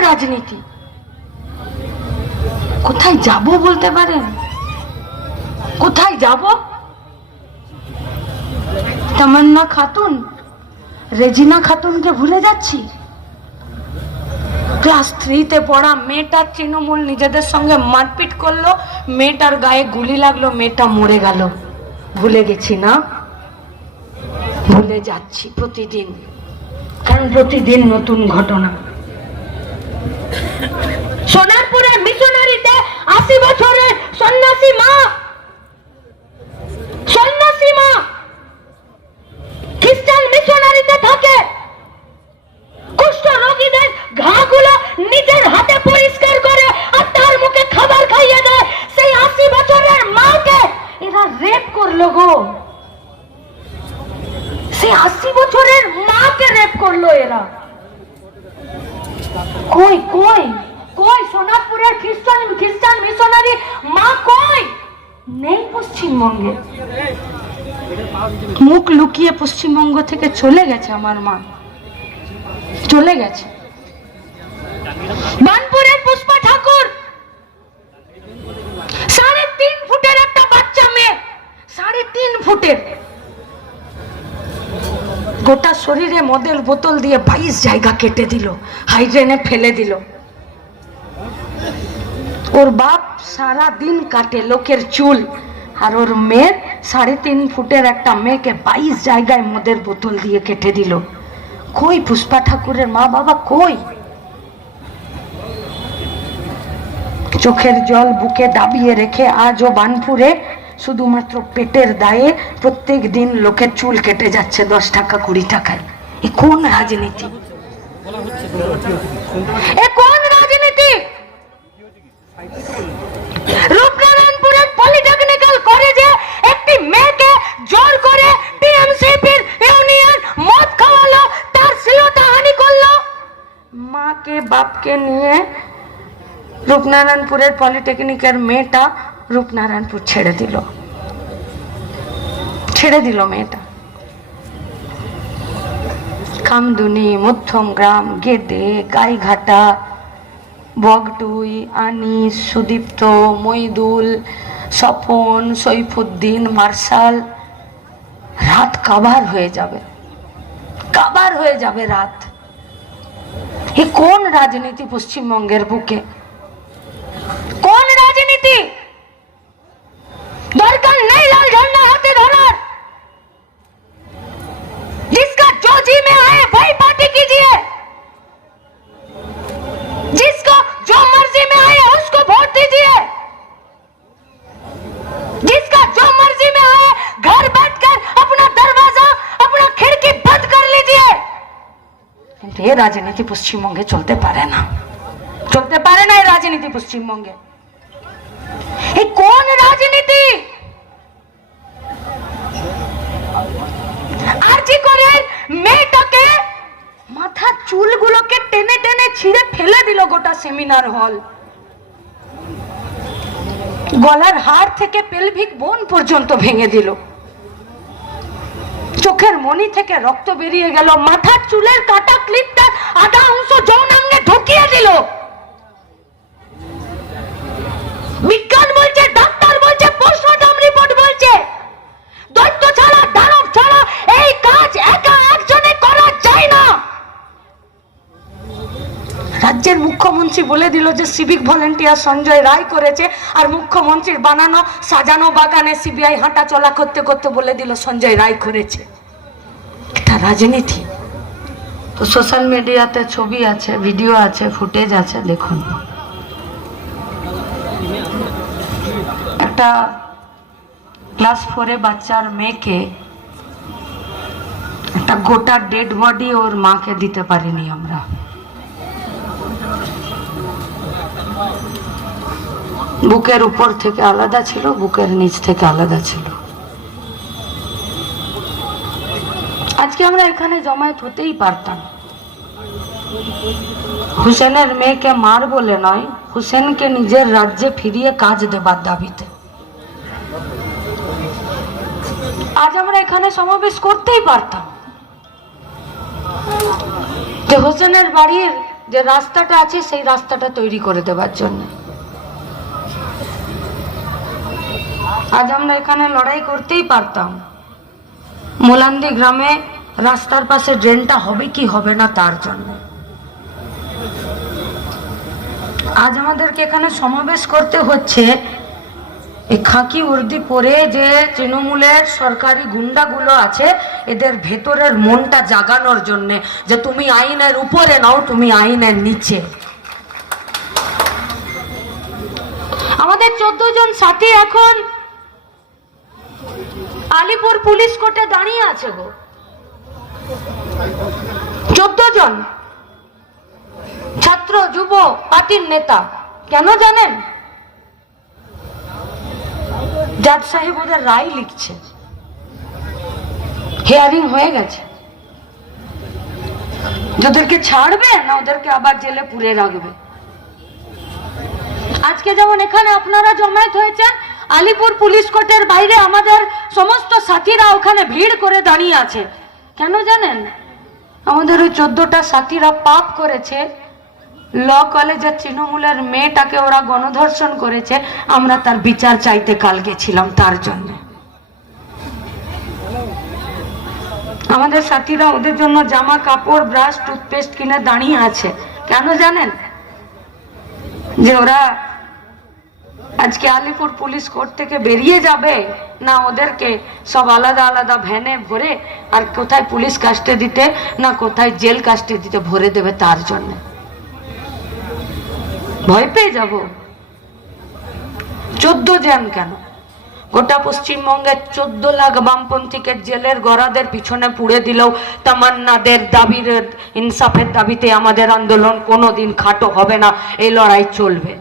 রাজনীতি? কোথায় যাব বলতে পারেন? কোথায় যাব? তামান্না খাতুন, রেজিনা খাতুনকে ভুলে যাচ্ছি। ক্লাস থ্রিতে পড়া মেয়েটার তৃণমূল নিজেদের সঙ্গে মারপিট করল, মেয়েটার গায়ে গুলি লাগল, মেয়েটা মরে গেল। ভুলে গেছি না? ভুলে যাচ্ছি প্রতিদিন। কারণ প্রতিদিন নতুন ঘটনা। সোনারপুরে মিশনারিতে আশি বছরের সন্ন্যাসী মা সন্ন্যাসী মা খ্রিস্টান মিশনারিতে থাকে কুষ্ঠ রোগীদের ঘাগুলো নিজের হাতে পরিষ্কার করে আর তার মুখে খাবার খাইয়ে দেয় সেই আশি বছরের মাকে এরা রেপ করল গো সেই আশি বছরের মাকে রেপ করল এরা। কই কই কই, সোনারপুরের খ্রিস্টান খ্রিস্টান মিশনারি মা কই? নেই পশ্চিমবঙ্গে। মুখ লুকিয়ে পশ্চিমবঙ্গ থেকে চলে গেছে আমার মা। চলে গেছে। বানপুরের পুষ্পা ঠাকুর। সাড়ে তিন ফুটের একটা বাচ্চা মেয়ে। সাড়ে তিন ফুটের। গোটা শরীরে মদের বোতল দিয়ে বাইশ জায়গা কেটে দিল, হাইড্রেনে ফেলে দিল। ওর বাপ সারা দিন কাটে লোকের চুল, আর ওর মেয়ের সাড়ে তিন ফুটের একটা মেয়েকে বাইশ জায়গায় মদের বোতল দিয়ে কেটে দিল। কই পুষ্পা ঠাকুরের মা বাবা কই? চোখের জল বুকে দাবিয়ে রেখে আজও বানপুরে শুধুমাত্র পেটের দায়ে প্রত্যেক দিন লোকের চুল কেটে যাচ্ছে দশ টাকা, কুড়ি টাকায়। এ কোন রাজনীতি? এ কোন রাজনীতি? একটি মেয়েকে জোর করে মদ খাওয়ালো, তার করল। মাকে, বাপকে নিয়ে রূপনারায়ণপুরের পলিটেকনিকের মেয়েটা রূপনারায়ণপুর ছেড়ে দিল। ছেড়ে দিল মেয়েটা। কামদুনি মধ্যম গ্রাম, গেদে, গাইঘাটা, বগটুই, আনিস, সুদীপ্ত, মইদুল, স্বপন, সৈফুদ্দিন, মার্শাল, রাত কাবার হয়ে যাবে। কাবার হয়ে যাবে রাত। এ কোন রাজনীতি পশ্চিমবঙ্গের বুকে? দরকার নেই লাল ঝন্ডা হাতে ধরার जिसका जो जी में आए वही पार्टी कीजिए जिसको जो मर्जी में आए उसको वोट दीजिए जिसका जो मर्जी में आए घर बैठकर अपना दरवाजा अपना खिड़की बंद कर लीजिए কিন্তু এই রাজনীতি পশ্চিমবঙ্গে চলতে পারে না চলতে পারে না এই রাজনীতি পশ্চিমবঙ্গে সেমিনার হল গলার হার থেকে পেলভিক বোন পর্যন্ত ভেঙে দিল। চোখের মনি থেকে রক্ত বেরিয়ে গেল। মাথার চুলের কাটা ক্লিপটা আধা অংশ যৌনাঙ্গে ঢুকিয়ে দিল। রাজ্যের মুখ্যমন্ত্রী বলে দিল যে সিভিক ভলেন্টিয়ার সঞ্জয় রায় করেছে আর মুখ্যমন্ত্রীর বানানো, সাজানো বাগানে সিবিআই হাঁটা চলা করতে করতে বলে দিল সঞ্জয় রায় করেছে। এটা রাজনীতি। তো সোশ্যাল মিডিয়াতে ছবি আছে ভিডিও আছে ফুটেজ আছে, দেখুন। একটা ক্লাস ফোরে বাচ্চার মেয়েকে একটা গোটা ডেড বডি ওর মাকে দিতে পারিনি আমরা। বুকের উপর থেকে আলাদা ছিল, বুকের নিচ থেকে আলাদা ছিল। আজকে আমরা এখানে জমায়েত হতেই পারতাম। হুসেনের মেয়েকে মার বলে নয়, হুসেনকে নিজের রাজ্যে ফিরিয়ে কাজ দেবার দাবিতে। আজ আমরা এখানে সমাবেশ করতেই পারতাম। যে হোসেনের বাড়ির যে রাস্তাটা আছে, সেই রাস্তাটা তৈরি করে দেওয়ার জন্য। আজ আমরা এখানে লড়াই করতেই পারতাম। মোলান্দি গ্রামে রাস্তার পাশে ড্রেনটা হবে কি হবে না তার জন্য। আজ আমাদেরকে এখানে সমাবেশ করতে হচ্ছে এই খাকি উর্দি পরে যে তৃণমূলের সরকারি গুন্ডাগুলো আছে, এদের ভেতরের মনটা জাগানোর জন্য যে তুমি আইনের উপরে নাও, তুমি আইনের নিচে। আমাদের চোদ্দ জন সাথী এখন আলিপুর পুলিশ কোর্টে দাঁড়িয়ে আছে গো। চোদ্দ জন। ছাত্র যুব পার্টির নেতা। কেন জানেন? জাজ সাহেব ওদের রায় লিখছে। হিয়ারিং হয়ে গেছে। ওদেরকে ছাড়বে না ওদেরকে আবার জেলে পুরে রাখবে? আজকে যেমন এখানে আপনারা জমায়েত হয়েছেন, আলিপুর পুলিশ কোর্টের বাইরে আমাদের সমস্ত সাথীরা ওখানে ভিড় করে দাঁড়িয়ে আছে। কেন জানেন? আমাদের ওই চোদ্দটা সাথীরা পাপ করেছে। ল কলেজের তৃণমূলের মেয়েটাকে ওরা গণধর্ষণ করেছে, আমরা তার বিচার চাইতে কাল গেছিলাম তার জন্য। আমাদের সাথীরা ওদের জন্য জামা কাপড়, ব্রাশ, টুথপেস্ট কিনে দাঁড়িয়ে আছে। কেন জানেন? যে ওরা আজকে আলিপুর পুলিশ কোর্ট থেকে বেরিয়ে যাবে, না ওদেরকে সব আলাদা আলাদা ভ্যানে ভরে আর কোথায় পুলিশ কাস্টে দিতে না কোথায় জেল কাস্টে দিতে ভরে দেবে তার জন্য। ভয় পেয়ে যাব। চোদ্দ জ্যাম কেন? গোটা পশ্চিমবঙ্গের চোদ্দ লাখ বামপন্থীকে জেলের গড়াদের পিছনে পুড়ে দিলেও তামান্নাদের দাবির, ইনসাফের দাবিতে আমাদের আন্দোলন কোনোদিন খাটো হবে না, এই লড়াই চলবে।